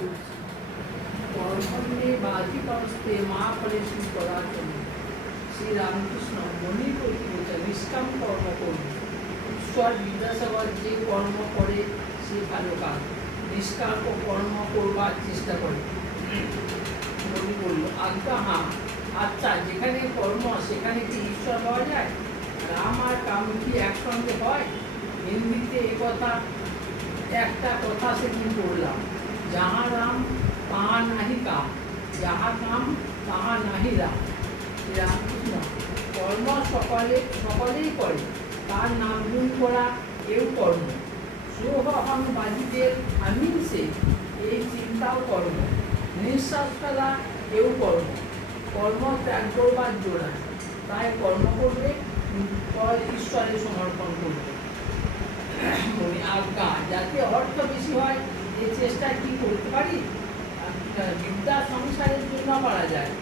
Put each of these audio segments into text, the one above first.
করছি। কর্মণ্যে বাধিকাস্তে মা ফলে শ্রী করাচরণ। শ্রী রামকৃষ্ণ মনির প্রতি বলছেন নিষ্কাম কর্ম করুন। ঈশ্বর বিদ্যাসাগর যে কর্ম করে সে ভালো কাজ, নিষ্কাম কর্ম করবার চেষ্টা করে। মনি বলল আজ্ঞা হ্যাঁ, আচ্ছা যেখানে কর্ম সেখানে কি ঈশ্বর পাওয়া যায়? রাম আর কাম কি একসঙ্গে হয়? হিন্দিতে একথা একটা কথা সেদিন পড়লাম, যাহা রাম তাহা নাহি কাম, যাহা কাম তাহা নাহি রাম। রামকৃষ্ণ কর্ম সকলেই করে, তার নাম গুণ করা এও কর্ম। সোহম বাজিদের আমিন সে, এই চিন্তাও কর্ম। নিঃশ্বাস ফেলা এও কর্ম। কর্ম ত্যাগ করবার জোড়া, তাই কর্ম করবে, ঈশ্বরে সমর্পণ করবে। আজ্ঞা যাতে অর্থ বেশি হয় এ চেষ্টা কি করতে পারি? বিদ্যা সংসারের জন্য করা যায়,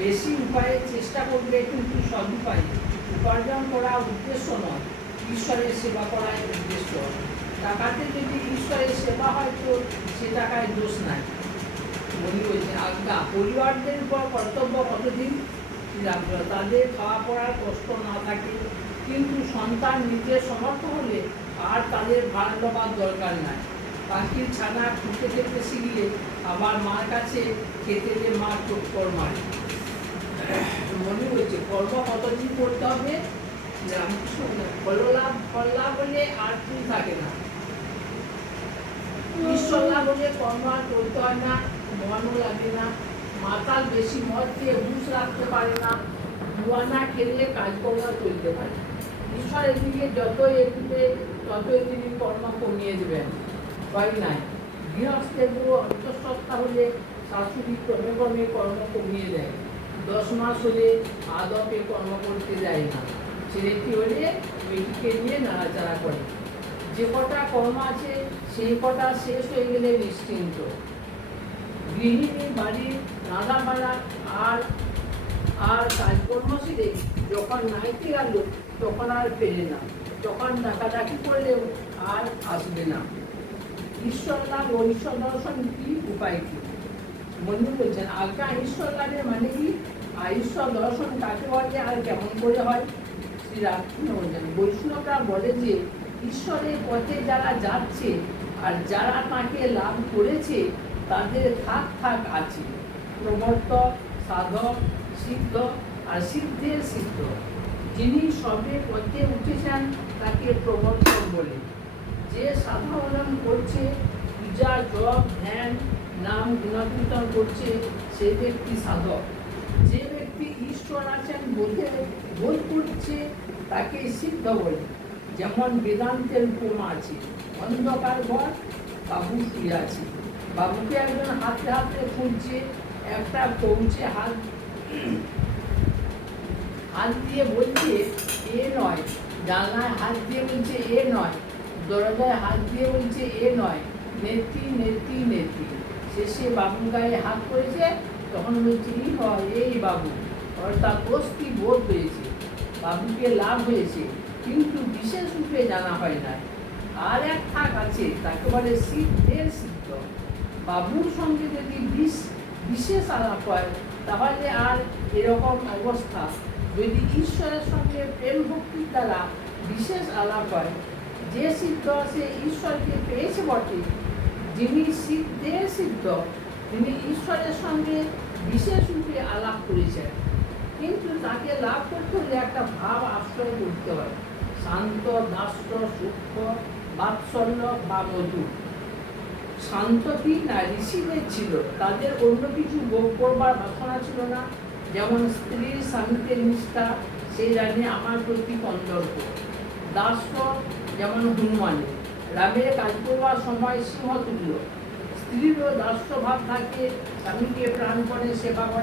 বেশি উপায়ে চেষ্টা করবে, কিন্তু সব উপায়ে। উপার্জন করা উদ্দেশ্য নয়, ঈশ্বরের সেবা করাই উদ্দেশ্য। টাকাতে যদি ঈশ্বরের সেবা হয় তো সে টাকায় দোষ নাই। মনি বলছে আজ্ঞা পরিবারদের উপর কর্তব্য কতদিন? তাদের খাওয়া পড়ার কষ্ট না থাকে, কিন্তু সন্তান নিজের সমর্থ হলে আর তাদের ভাড়া দেওয়ার দরকার নাই। পাখির ছানা খুঁজতে খেতে শিখলে আবার মার কাছে খেতে যে মা চোখ মারে। মনে হচ্ছে কর্ম কতদিন করতে হবে? ফল লাভ হলে আর কি থাকে না, ঈশ্বর লাভ হলে কর্ম আর করতে হয় না, মনও লাগে না। মাতাল বেশি মদ দিয়ে হুঁশ রাখতে পারে না, জুয়ানা খেলে কাজকর্ম চলতে পারে। ঈশ্বরের দিকে যতই এগোবে ততই তিনি কর্ম কমিয়ে দেবেন, ভয় নাই। গৃহস্থের পুরো অন্তঃসত্ত্বা হলে শাশুড়ি ক্রমে ক্রমে কর্ম কমিয়ে দেয়। 10 মাস হলে আদপে কর্ম করতে যায় না, ছেলেটি হলে মেয়েটিকে নিয়ে নাড়াচাড়া করে। যে কটা কর্ম আছে সেই কটা শেষ হয়ে গেলে নিশ্চিন্ত। গৃহিণী বাড়ির রাঁধা বাড়া আর কাজকর্ম সেরে যখন নাইতে গেল তখন আর ফেরে না, তখন ডাকাডাকি করলেও আর আসবে না। ঈশ্বর লাভ ও ঈশ্বর দর্শন কি, উপায় কি? মনি বলছেন আজ্ঞা ঈশ্বর লাভের মানে কি, আর ঈশ্বর দর্শন কাকে বলে আর কেমন করে হয়? শ্রী রামকৃষ্ণ বলছেন বৈষ্ণবরা বলে যে ঈশ্বরের পথে যারা যাচ্ছে আর যারা তাকে লাভ করেছে তাদের থাক আছে, প্রবর্তক, সাধক, সিদ্ধ আর সিদ্ধের সিদ্ধ। যিনি সবে পথে উঠেছেন তাকে প্রবর্তক বলে। যে সাধন করছে, পূজা জপ ধ্যান নাম গুণকীর্তন করছে, সে ব্যক্তি সাধক। যে ব্যক্তি ঈশ্বর আছেন বোধ করছে তাকে সিদ্ধ বলে। যেমন বেদান্তের উপমা আছে, অন্ধকার ঘর, বাবু শুয়ে আছে, বাবুকে একজন হাতে হাতে খুঁজছে, একটা পৌঁছে হাত দিয়ে বলছে এ নয়, জানলায় হাত দিয়ে বলছে এ নয়, দরজায় হাত দিয়ে বলছে এ নয়, নেত্রী নেত্রী নেত্রী। শেষে বাবু গায়ে হাত করেছে, তখন বলছে ই হয় এই বাবু, অর্থাৎ বস্তি বোধ হয়েছে, বাবুকে লাভ হয়েছে, কিন্তু বিশেষ রূপে জানা হয় না। আর এক থাক আছে, তাকে বলে সিদ্ধের সিদ্ধ। বাবুর সঙ্গে যদি বিশেষ আলাপ হয় তাহলে আর এরকম অবস্থা। যদি ঈশ্বরের সঙ্গে প্রেম ভক্তির দ্বারা বিশেষ আলাপ হয়, যে সিদ্ধ সে ঈশ্বরকে পেয়েছে বটে, যিনি সিদ্ধের সিদ্ধ তিনি ঈশ্বরের সঙ্গে বিশেষ রূপে আলাপ করেছেন, কিন্তু তাকে লাভ করতে হলে একটা ভাব আশ্রয় করতে হয়, শান্ত, দাস্য, সূক্ষ্ম, বাৎসল্য বা মধুর। শান্ত কি না ঋষিদের ছিল, তাদের অন্য কিছু ভোগ করবার বাসনা ছিল না। যেমন স্ত্রীর স্বামীতে নিষ্ঠা, সেই জানে আমার প্রতি কন্দর্প। দাস্য যেমন হনুমানের, রামের কাজ করবার সময় সিংহতুল্য। স্ত্রীরও দাস্য ভাব থাকে, স্বামীকে প্রাণপণে সেবা করে।